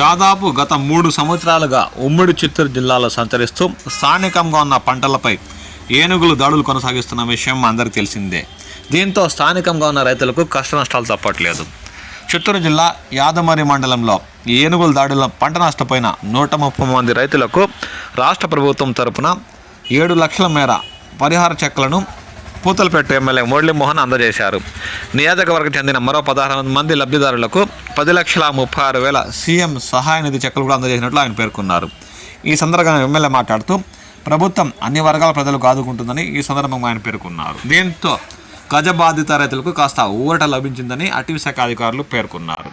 దాదాపు గత 3 సంవత్సరాలుగా ఉమ్మడి చిత్తూరు జిల్లాలో సంచరిస్తూ స్థానికంగా ఉన్న పంటలపై ఏనుగులు దాడులు కొనసాగిస్తున్న విషయం అందరికీ తెలిసిందే. దీంతో స్థానికంగా ఉన్న రైతులకు కష్ట నష్టాలు తప్పట్లేదు. చిత్తూరు జిల్లా యాదమరి మండలంలో ఏనుగుల దాడుల పంట నష్టపోయిన 130 మంది రైతులకు రాష్ట్ర ప్రభుత్వం తరపున 7 లక్షల మేర పరిహార చెక్కులను పూతలపేట ఎమ్మెల్యే మురళీమోహన్ అందజేశారు. నియోజకవర్గం చెందిన మరో 16 మంది లబ్ధిదారులకు 10,36,000 సీఎం సహాయ నిధి చెక్కులు కూడా అందజేసినట్లు ఆయన పేర్కొన్నారు. ఈ సందర్భంగా ఎమ్మెల్యే మాట్లాడుతూ ప్రభుత్వం అన్ని వర్గాల ప్రజలకు ఆదుకుంటుందని ఈ సందర్భంగా ఆయన పేర్కొన్నారు. దీంతో గజ బాధిత రైతులకు కాస్త ఊరట లభించిందని అటవీ శాఖ అధికారులు పేర్కొన్నారు.